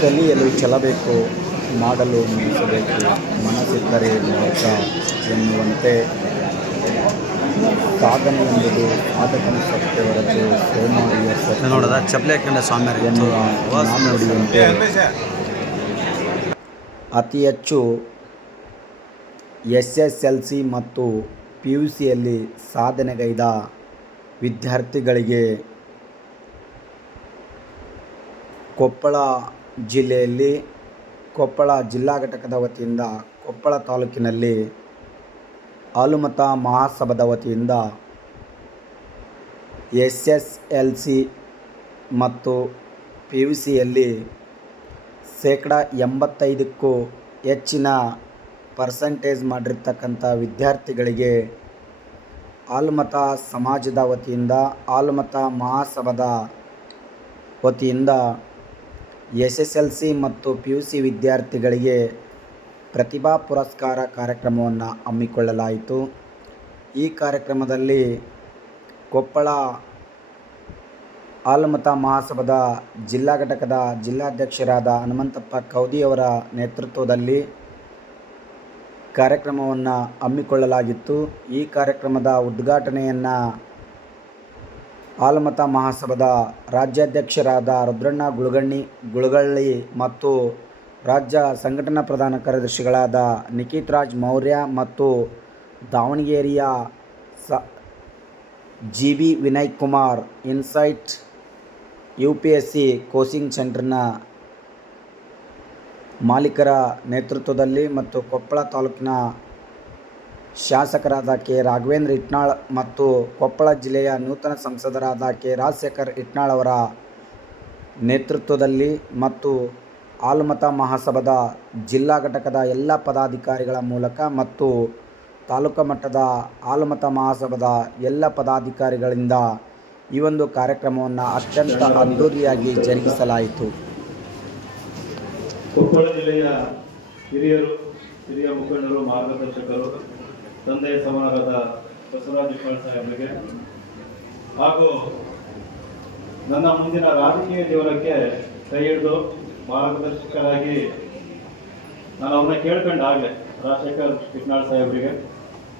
ಕಲಿಯಲು ಚಲಬೇಕು ಮಾಡಲು ಮನಸ್ಸಬೇಕು ಮನಸ್ಸಿದ್ದರೆ ಮಾರ್ಗ ಎನ್ನುವಂತೆ ಸಾಧನೆ ಎಂಬುದು ಸಾಧಕನ ಸತ್ಯ ಹೊರತು ಸೋಮಾರಿಯ ಸತ್ಯ ನೋಡದ? ಚಪ್ಪಲಿ ಹಾಕೊಂಡ ಸ್ವಾಮಿ ಎನ್ನುವ ಅತಿ ಹೆಚ್ಚು ಎಸ್ ಎಸ್ ಎಲ್ ಸಿ ಮತ್ತು ಪಿ ಯು ಸಿಯಲ್ಲಿ ಸಾಧನೆಗೈದ ವಿದ್ಯಾರ್ಥಿಗಳಿಗೆ ಕೊಪ್ಪಳ ಜಿಲ್ಲೆಯಲ್ಲಿ, ಕೊಪ್ಪಳ ಜಿಲ್ಲಾ ಘಟಕದ ವತಿಯಿಂದ ಕೊಪ್ಪಳ ತಾಲೂಕಿನಲ್ಲಿ ಆಲುಮತ ಮಹಾಸಭಾದ ವತಿಯಿಂದ ಎಸ್ ಎಸ್ ಎಲ್ ಸಿ ಮತ್ತು ಪಿ ಯು ಸಿಯಲ್ಲಿ ಶೇಕಡ ಎಂಬತ್ತೈದಕ್ಕೂ ಹೆಚ್ಚಿನ ಪರ್ಸಂಟೇಜ್ ಮಾಡಿರ್ತಕ್ಕಂಥ ವಿದ್ಯಾರ್ಥಿಗಳಿಗೆ ಆಲ್ಮತ ಸಮಾಜದ ವತಿಯಿಂದ ಆಲ್ಮತ ಮಹಾಸಭಾದ ವತಿಯಿಂದ ಎಸ್ ಎಸ್ ಎಲ್ ಸಿ ಮತ್ತು ಪಿ ಯು ಸಿ ವಿದ್ಯಾರ್ಥಿಗಳಿಗೆ ಪ್ರತಿಭಾ ಪುರಸ್ಕಾರ ಕಾರ್ಯಕ್ರಮವನ್ನು ಹಮ್ಮಿಕೊಳ್ಳಲಾಯಿತು. ಈ ಕಾರ್ಯಕ್ರಮದಲ್ಲಿ ಕೊಪ್ಪಳ ಆಲಮತ ಮಹಾಸಭಾದ ಜಿಲ್ಲಾ ಘಟಕದ ಜಿಲ್ಲಾಧ್ಯಕ್ಷರಾದ ಹನುಮಂತಪ್ಪ ಕೌದಿಯವರ ನೇತೃತ್ವದಲ್ಲಿ ಕಾರ್ಯಕ್ರಮವನ್ನು ಹಮ್ಮಿಕೊಳ್ಳಲಾಗಿತ್ತು. ಈ ಕಾರ್ಯಕ್ರಮದ ಉದ್ಘಾಟನೆಯನ್ನು ಆಲಮತ ಮಹಾಸಭಾದ ರಾಜ್ಯಾಧ್ಯಕ್ಷರಾದ ರುದ್ರಣ್ಣ ಗುಳಗಣ್ಣಿ, ಗುಳಗಳ್ಳಿ ಮತ್ತು ರಾಜ್ಯ ಸಂಘಟನಾ ಪ್ರಧಾನ ಕಾರ್ಯದರ್ಶಿಗಳಾದ ನಿಖಿತ್ ರಾಜ್ ಮೌರ್ಯ ಮತ್ತು ದಾವಣಗೆರೆಯ ಸ G B Vinay Kumar insight U P S C coaching ಸೆಂಟರ್ನ ಮಾಲೀಕರ ನೇತೃತ್ವದಲ್ಲಿ ಮತ್ತು ಕೊಪ್ಪಳ ತಾಲೂಕಿನ ಶಾಸಕರಾದ ಕೆ. ರಾಘವೇಂದ್ರ ಇಟ್ನಾಳ್ ಮತ್ತು ಕೊಪ್ಪಳ ಜಿಲ್ಲೆಯ ನೂತನ ಸಂಸದರಾದ ಕೆ. ರಾಜಶೇಖರ್ ಇಟ್ನಾಳ್ ಅವರ ನೇತೃತ್ವದಲ್ಲಿ ಮತ್ತು ಆಲ್ಮತ ಮಹಾಸಭಾದ ಜಿಲ್ಲಾ ಘಟಕದ ಎಲ್ಲ ಪದಾಧಿಕಾರಿಗಳ ಮೂಲಕ ಮತ್ತು ತಾಲೂಕು ಮಟ್ಟದ ಆಲ್ಮತ ಮಹಾಸಭಾದ ಎಲ್ಲ ಪದಾಧಿಕಾರಿಗಳಿಂದ ಈ ಒಂದು ಕಾರ್ಯಕ್ರಮವನ್ನು ಅತ್ಯಂತ ಅದ್ಧೂರಿಯಾಗಿ ಜರುಗಿಸಲಾಯಿತು. ಕೊಪ್ಪಳ ಜಿಲ್ಲೆಯ ಹಿರಿಯರು, ಹಿರಿಯ ಮುಖಂಡರು, ಮಾರ್ಗದರ್ಶಕರು ತಂದೆಯ ಸಮಾರದ ಬಸವರಾಜ ಸಾಹೇಬರಿಗೆ. ಹಾಗೂ ನನ್ನ ಮುಂದಿನ ರಾಜಕೀಯ ಜೀವನಕ್ಕೆ ಕೈ ಹಿಡಿದು ಮಾರ್ಗದರ್ಶಕರಾಗಿ ನಾನು ಅವನ್ನ ಕೇಳ್ಕೊಂಡು ಆಗಲೇ ರಾಜಶೇಖರ್ ಇಟ್ನಾಳ್ ಸಾಹೇಬರಿಗೆ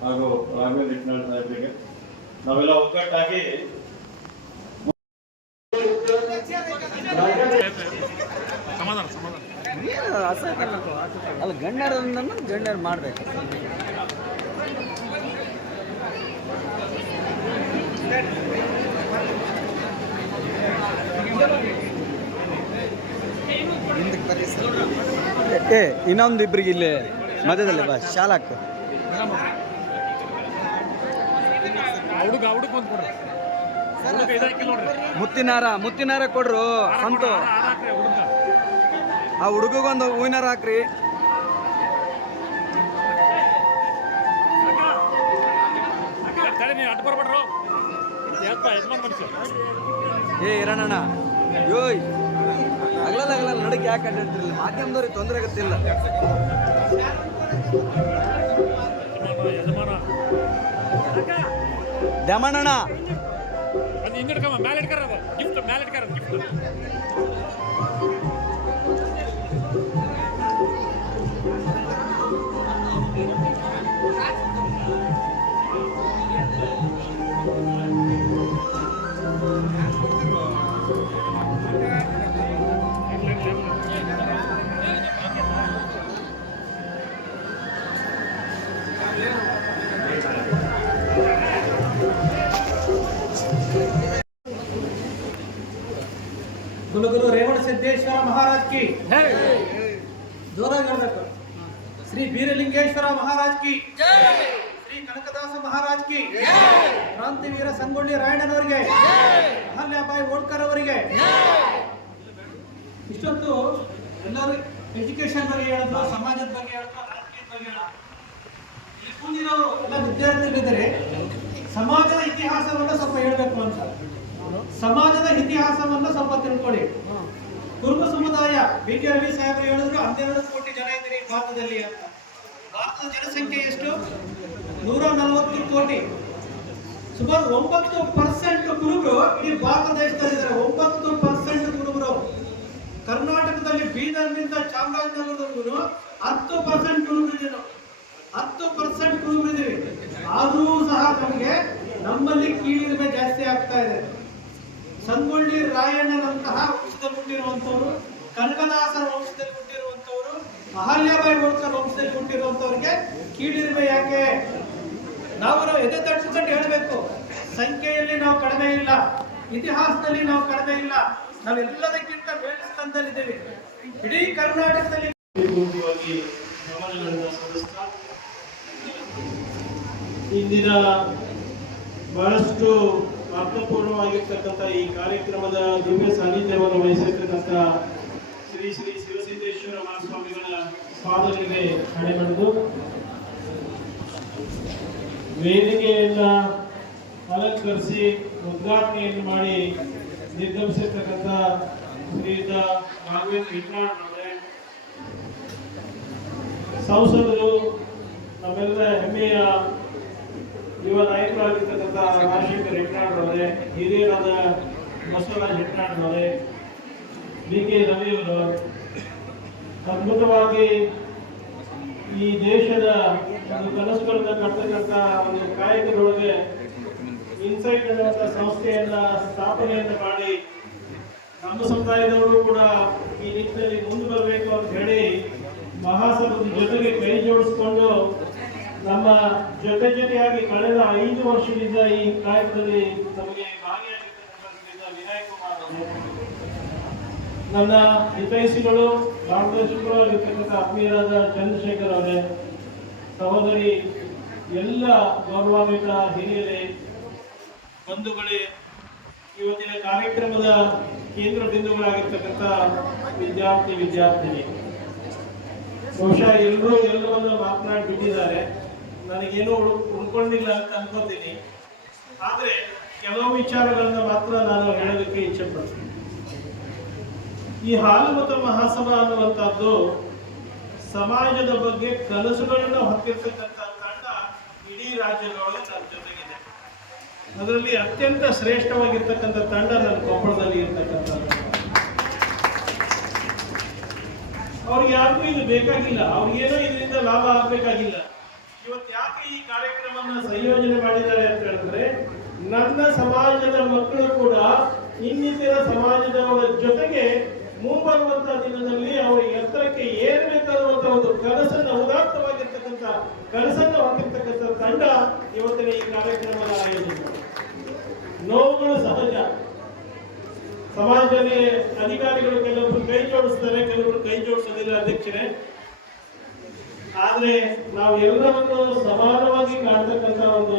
ಹಾಗೂ ರಾಘವೇಂದ್ರ ಇಟ್ನಾಳ್ ಸಾಹೇಬರಿಗೆ. ನಾವೆಲ್ಲ ಒಗ್ಗಟ್ಟಾಗಿ ಅಲ್ಲ ಗಣ್ಯರ ಗಣ್ಯರು ಮಾಡ್ಬೇಕು. ಏ ಇನ್ನೊಂದು ಇಬ್ಬರಿಗೆ ಇಲ್ಲಿ ಮಧ್ಯದಲ್ಲಿ ಬಾ ಶಾಲಾ ನೋಡ್ರಿ ಮುತ್ತಿನಾರ ಮುತ್ತಿನಾರ ಕೊಡ್ರು ಸಂತು. ಆ ಹುಡುಗಗೊಂದು ಹೂವಿನಾರ ಹಾಕ್ರಿ. ಏ ಇರೋಣ ಯೋಯ್. ಅಗಲಲ್ಲ ಅಗಲಲ್ಲ ನಡಕ್ಕೆ ಯಾಕೆ ಅಡ್ಡಿರ್ತಿರಲಿಲ್ಲ ಮಾಧ್ಯಮದವ್ರಿಗೆ ತೊಂದರೆ ಆಗುತ್ತಿಲ್ಲ ದಮಣಣ ಅದು ಹಿಂದೆ ಇಟ್ಕಮ್ಮ ಮೇಲೆ ಇಟ್ಕರ ಅದು ಗಿಫ್ಟ್ ಮೇಲೆ ಇಟ್ಕರ ಗಿಫ್ಟ್ ಗುರುಗುರು ರೇವಣ ಸಿದ್ದೇಶ್ವರ ಮಹಾರಾಜ್ ಕಿ ಜೋರಾಗಿ ಹೇಳ್ಬೇಕು ಶ್ರೀ ಬೀರಲಿಂಗೇಶ್ವರ ಮಹಾರಾಜ್ ಕಿ ಶ್ರೀ ಕನಕದಾಸ ಮಹಾರಾಜ್ ಕಿ ಕ್ರಾಂತಿವೀರ ಸಂಗೊಳ್ಳಿ ರಾಯಣ್ಣನವರಿಗೆ ಅಹಲ್ಯಾಬಾಯಿ ಹೋಳ್ಕರ್ ಅವರಿಗೆ ಇಷ್ಟೊತ್ತು ಎಲ್ಲರೂ ಎಜುಕೇಶನ್ ಬಗ್ಗೆ ಹೇಳಿದ್ರು ಸಮಾಜದ ಬಗ್ಗೆ ಹೇಳಿದ್ರು ರಾಜಕೀಯದ ಬಗ್ಗೆ ಹೇಳಿದ್ರು ಇಲ್ಲಿ ಎಲ್ಲ ವಿದ್ಯಾರ್ಥಿಗಳಿದ್ದರೆ ಸಮಾಜದ ಇತಿಹಾಸವನ್ನು ಸ್ವಲ್ಪ ಹೇಳಬೇಕು ಅಂತ. ಸಮಾಜದ ಇತಿಹಾಸವನ್ನು ಸ್ವಲ್ಪ ತಿಳ್ಕೊಳ್ಳಿ ಕುರುಬ ಸಮುದಾಯ ಬಿ ಕೆ ರವಿ ಸಾಹೇಬರು ಹೇಳಿದ್ರು ಹನ್ನೆರಡು ಕೋಟಿ ಜನ ಇದ್ದೀರಿ ಭಾರತದಲ್ಲಿ ಅಂತ. ಭಾರತದ ಜನಸಂಖ್ಯೆ ಎಷ್ಟು? ನೂರ ನಲವತ್ತು ಕೋಟಿ. ಸುಮಾರು ಒಂಬತ್ತು ಪರ್ಸೆಂಟ್ ಕುರುಬರು ಇಡೀ ಭಾರತ ದೇಶದಲ್ಲಿದ್ದಾರೆ. ಒಂಬತ್ತು ಪರ್ಸೆಂಟ್ ಕರ್ನಾಟಕದಲ್ಲಿ ಬೀದರ್ನಿಂದ ಚಾಮರಾಜನಗರದವರೆಗೂ ಹತ್ತು ಪರ್ಸೆಂಟ್ ಕುರುಬಿದ್ದೀವಿ ನಾವು. ಹತ್ತು ಪರ್ಸೆಂಟ್ ಕುರುಬಿದ್ದೀವಿ ಆದರೂ ಸಹ ನಮಗೆ ನಮ್ಮಲ್ಲಿ ಕೀಳಿರಿಮೆ ಜಾಸ್ತಿ ಆಗ್ತಾ ಇದೆ. ಸಂಗೊಳ್ಳಿ ರಾಯಣ್ಣನಂತಹ ವಂಶದಲ್ಲಿ ಹುಟ್ಟಿರುವಂತವರು ಕನಕದಾಸರ ವಂಶದಲ್ಲಿ ಹುಟ್ಟಿರುವಂತವರು ಅಹಲ್ಯಾಬಾಯಿ ಹೋಳ್ಕರ್ ವಂಶದಲ್ಲಿ ಹುಟ್ಟಿರುವಂಥವ್ರಿಗೆ ಕೀಳಿರಿಮೆ ಯಾಕೆ? ನಾವು ಎದೆ ತಟ್ಟಿಸ್ಕೊಂಡು ಹೇಳಬೇಕು. ಸಂಖ್ಯೆಯಲ್ಲಿ ನಾವು ಕಡಿಮೆ ಇಲ್ಲ. ಇತಿಹಾಸದಲ್ಲಿ ನಾವು ಕಡಿಮೆ ಇಲ್ಲ. ನಾವೆಲ್ಲದಕ್ಕಿಂತ ಮೇಲ್ಸ್ಥಾನದಲ್ಲಿದ್ದೇವೆ ಇಡೀ ಕರ್ನಾಟಕದಲ್ಲಿ ಇಂದಿನ ಬಹಳಷ್ಟು ಅರ್ಥಪೂರ್ಣವಾಗಿರ್ತಕ್ಕಂಥ ಈ ಕಾರ್ಯಕ್ರಮದ ದಿವ್ಯ ಸಾನ್ನಿಧ್ಯವನ್ನು ವಹಿಸಿರ್ತಕ್ಕಂಥ ಶ್ರೀ ಶ್ರೀ ಶಿವಸಿದ್ದೇಶ್ವರ ಮಹಾಸ್ವಾಮಿಗಳ ಪಾದಗಳಿಗೆ ಬಂದು ವೇದಿಕೆಯನ್ನ ಅಲಂಕರಿಸಿ ಉದ್ಘಾಟನೆಯನ್ನು ಮಾಡಿ ನಿರ್ಗಮಿಸಿರ್ತಕ್ಕಂಥ ಶ್ರೀಯುತ ಕಾಂಗ್ರೆಸ್ ಹಿಟ್ನಾಳ್ ಅವರೇ ಸಂಸದರು, ನಮ್ಮೆಲ್ಲ ಹೆಮ್ಮೆಯ ಯುವ ನಾಯಕರಾಗಿರ್ತಕ್ಕಂಥ ರಾಜಶೇಖರ್ ಹೆಟ್ನಾಳ್ ಅವರೇ ಹಿರಿಯರಾದ ಬಸವರಾಜ್ ಹೆಟ್ನಾಳ್ ಅವರೇ ಬಿ ಕೆ ರವಿಯವರು ಅದ್ಭುತವಾಗಿ ಈ ದೇಶದ ಒಂದು ಕನಸುಗಳನ್ನು ಕಟ್ಟತಕ್ಕಂಥ ಒಂದು ಕಾಯಕದೊಳಗೆ ಇನ್ಸೈಟ್ ಅನ್ನುವಂಥ ಸಂಸ್ಥೆಯನ್ನ ಸ್ಥಾಪನೆಯನ್ನು ಮಾಡಿ ನಮ್ಮ ಸಮುದಾಯದವರು ಕೂಡ ಈ ನಿಟ್ಟಿನಲ್ಲಿ ಮುಂದೆ ಬರಬೇಕು ಅಂತ ಹೇಳಿ ಮಹಾಸಭದ ಜೊತೆಗೆ ಕೈ ಜೋಡಿಸಿಕೊಂಡು ನಮ್ಮ ಜೊತೆ ಜೊತೆಯಾಗಿ ಕಳೆದ ಐದು ವರ್ಷದಿಂದ ಈ ಕಾರ್ಯಕ್ರಮದಲ್ಲಿ ನಮಗೆ ನನ್ನ ಹಿತೈಷಿಗಳು ಆಗಿರ್ತಕ್ಕಂಥ ಆತ್ಮೀಯರಾದ ಚಂದ್ರಶೇಖರ್ ಅವರೇ, ಸಹೋದರಿ ಎಲ್ಲ ಗೌರವಾನ್ವಿತ ಹಿರಿಯರೇ ಬಂಧುಗಳೇ, ಇವತ್ತಿನ ಕಾರ್ಯಕ್ರಮದ ಕೇಂದ್ರ ಬಿಂದುಗಳಾಗಿರ್ತಕ್ಕಂಥ ವಿದ್ಯಾರ್ಥಿ, ವಿದ್ಯಾರ್ಥಿನಿ. ಬಹುಶಃ ಎಲ್ಲರೂ ಎಲ್ಲವನ್ನ ಮಾತನಾಡಿ ಬಿಟ್ಟಿದ್ದಾರೆ. ನನಗೇನು ಉಳ್- ಉಳ್ಕೊಂಡಿಲ್ಲ ಅಂತ ಅನ್ಕೋತೀನಿ. ಆದ್ರೆ ಕೆಲವು ವಿಚಾರಗಳನ್ನ ಮಾತ್ರ ನಾನು ಹೇಳೋದಕ್ಕೆ ಇಚ್ಛೆ ಪಡ್ತೀನಿ ಈ ಹಾಲು ಮತ್ತು ಮಹಾಸಭಾ ಅನ್ನುವಂಥದ್ದು ಸಮಾಜದ ಬಗ್ಗೆ ಕನಸುಗಳನ್ನ ಹೊತ್ತಿರ್ತಕ್ಕಂಥ ತಂಡ ಇಡೀ ರಾಜ್ಯದೊಳಗೆ ನನ್ನ ಅದರಲ್ಲಿ ಅತ್ಯಂತ ಶ್ರೇಷ್ಠವಾಗಿರ್ತಕ್ಕಂಥ ತಂಡ ನನ್ನ ಕೊಪ್ಪಳದಲ್ಲಿ ಇರ್ತಕ್ಕಂಥ ಅವ್ರಿಗೆ ಯಾರಿಗೂ ಇದು ಬೇಕಾಗಿಲ್ಲ. ಅವ್ರಿಗೇನೋ ಇದರಿಂದ ಲಾಭ ಆಗ್ಬೇಕಾಗಿಲ್ಲ. ಇವತ್ತು ಯಾಕೆ ಈ ಕಾರ್ಯಕ್ರಮವನ್ನು ಸಂಯೋಜನೆ ಮಾಡಿದ್ದಾರೆ ಅಂತ ಹೇಳಿದ್ರೆ, ನನ್ನ ಸಮಾಜದ ಮಕ್ಕಳು ಕೂಡ ಇನ್ನಿತರ ಸಮಾಜದವರ ಜೊತೆಗೆ ಮುಂಬರುವಂತ ದಿನದಲ್ಲಿ ಅವರ ಎತ್ತರಕ್ಕೆ ಏರ್ಬೇಕಾದಂತ ಒಂದು ಕನಸನ್ನ, ಉದಾತ್ತವಾಗಿರ್ತಕ್ಕಂಥ ಕನಸನ್ನ ಹೊಂದಿರ್ತಕ್ಕಂಥ ತಂಡ ಇವತ್ತಿನ ಈ ಕಾರ್ಯಕ್ರಮದ ಆಯೋಜನೆ. ನೋವುಗಳು ಸಹಜ. ಸಮಾಜದಲ್ಲಿ ಅಧಿಕಾರಿಗಳು ಕೆಲವರು ಕೈ ಜೋಡಿಸ್ತಾರೆ, ಕೆಲವರು ಕೈ ಜೋಡಿಸೋದಿಲ್ಲ ಅಧ್ಯಕ್ಷರೇ. ಆದ್ರೆ ನಾವು ಎಲ್ಲರನ್ನು ಸಮಾನವಾಗಿ ಕಾಣ್ತಕ್ಕಂತ ಒಂದು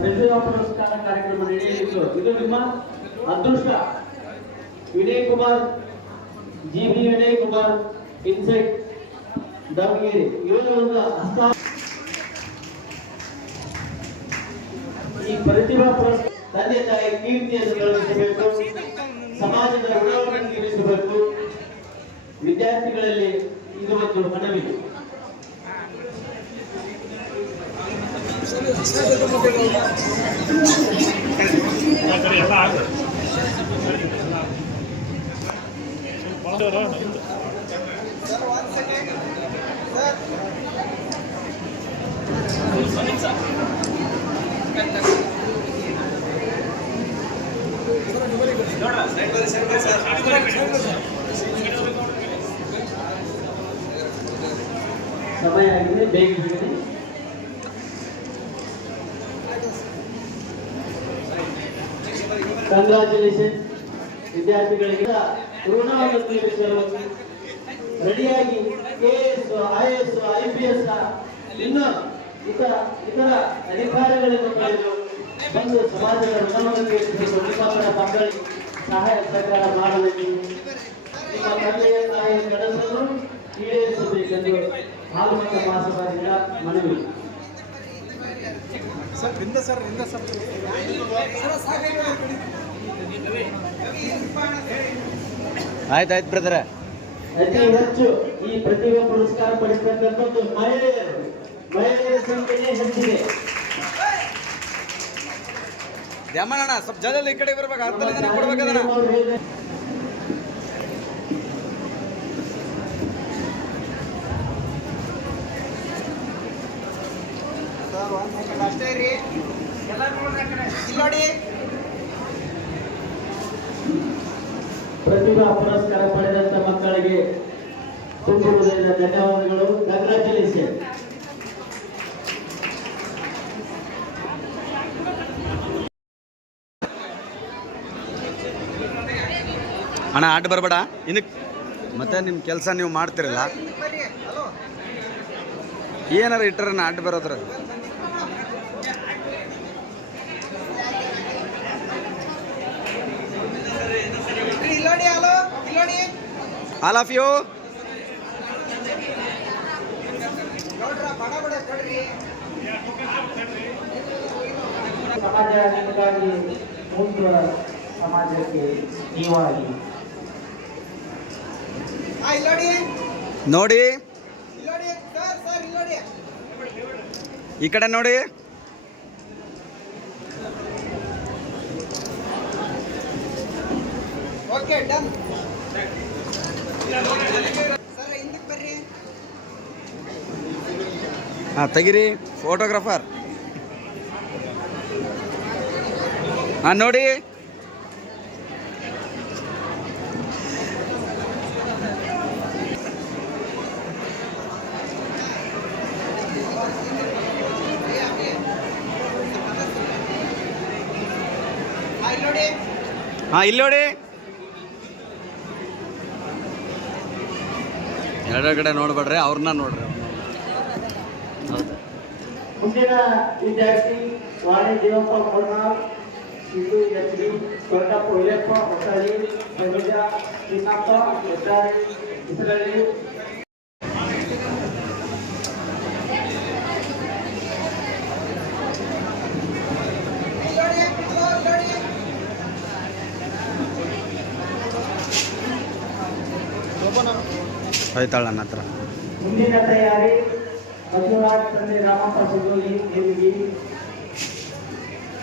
ಪ್ರತಿಭಾ ಕಾರ್ಯಕ್ರಮ ನಡೆಯಲಿತ್ತು ಇದು ನಿಮ್ಮ ಅದೃಷ್ಟ. Vinay Kumar G B Vinay Kumar insight Davanagere. ಇವರ ಹಸ್ತ. ಈ ಪ್ರತಿಭಾ ಪುರಸ್ಕಾರ ತಂದೆ ತಾಯಿ ಕೀರ್ತಿಯನ್ನು ಗೌರವಿಸಬೇಕು ಸಮಾಜದ ಋಣವನ್ನು ತೀರಿಸಬೇಕು. ವಿದ್ಯಾರ್ಥಿಗಳಲ್ಲಿ ಇದು ಒಂದು ಮನವಿ. ಎಲ್ಲ ಆಗುತ್ತೆ ಸ್ವಲ್ಪ ಸಮಯ ಆಗಿದೆ ಬೇಗ ಕಂಗ್ರಾಚುಲೇಷನ್ ವಿದ್ಯಾರ್ಥಿಗಳಿಗೆ ಋಣವನ್ನು ತೀರಿಸಲು ರೆಡಿಯಾಗಿ K S I S I P S ಇನ್ನು ಇತರ ಇತರ ಅಧಿಕಾರಿಗಳನ್ನು ಪಡೆದು ಬಂದು ಸಮಾಜದ ಋಣವನ್ನು ತೀರಿಸಬೇಕು ನಿಮ್ಮ ಮಕ್ಕಳಿಗೆ ಸಹಾಯ ಸಹಕಾರ ಮಾಡಬೇಕು. ನಿಮ್ಮ ತಂದೆಯ ತಾಯಿಯ ಕನಸನ್ನು ಈಡೇರಿಸಬೇಕೆಂದು ಆಲಮಟ್ಟ ಮಹಾಸಭಾದಿಂದ ಮನವಿ. ಆಯ್ತು ಆಯ್ತು ಬ್ರದರ ಅತಿ ಹೆಚ್ಚು ಈ ಪ್ರತಿಭೆ ಪುರಸ್ಕಾರ ಪಡಿಸ್ತಕ್ಕಂಥದ್ದು ಮಹಿಳೆಯರು. ಮಹಿಳೆಯರ ಸಂಖ್ಯೆಯೇ ಹೆಚ್ಚಿದೆ. ದ್ಯಾಮಣ್ಣ ಸ್ವಲ್ಪ ಜನ ಈ ಕಡೆ ಬರ್ಬೇಕು ಹತ್ತಲ್ಲಿ ಜನ ಕೊಡ್ಬೇಕದಣ್ಣ. ಹೇಳಿದ- ಪ್ರತಿಭಾ ಪುರಸ್ಕಾರ ಪಡೆದಂತ ಮಕ್ಕಳಿಗೆ ತುಂಬ ಹೃದಯದ ಧನ್ಯವಾದಗಳು. ಕಂಗ್ರಾಚುಲೇಷನ್ ಅಣ್ಣ, ಆಟ ಬರಬೇಡ. ಇನ್ನು ಮತ್ತೆ ನಿಮ್ಮ ಕೆಲಸ ನೀವು ಮಾಡ್ತಿರಲ್ಲ. ಏನಾರ ಇಟ್ಟರೆ ಆಟ ಬರೋದ್ರ ಆಲ್ ಆಫ್ ಯು ಸಮಾಜ ನಿಮಗಾಗಿ ಮುಂದೆ ಸಮಾಜಕ್ಕೆ ನೀವಾಗಿ ನೋಡಿ. ಈ ಕಡೆ ನೋಡಿ ಹಾಂ ತೆಗಿರಿ ಫೋಟೋಗ್ರಾಫರ್ ಹಾಂ ನೋಡಿ. ಹಾಂ ಇಲ್ಲಿ ನೋಡಿ. ಎರಡು ಕಡೆ ನೋಡ್ಬೇಡ್ರಿ ಅವ್ರನ್ನ ನೋಡ್ರಿ. ಮುಂದಿನ ವಿದ್ಯಾರ್ಥಿ ಮೊನ್ನಾಳ್ ಸಿದ್ದು ದೊಡ್ಡಪ್ಪ ಹೊಸಳ್ಳಿ ಹೆದ್ದಾರಿ ಐತಾಳ ನನ್ನ ಹತ್ರ ಮುಂದಿನ ತಯಾರಿ ಬಸವರಾಜ್ ತಂದೆ ರಾಮಪ್ಪ ಸುಗೋಲಿ ದೇವಿಗೆ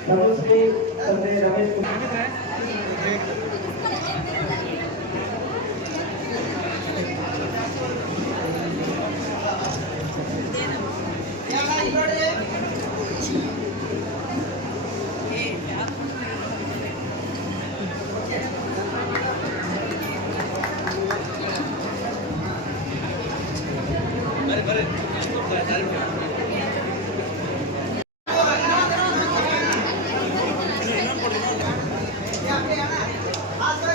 ತನುಶ್ರೀ ತಂದೆ Ramesh Kumar Yeah, I say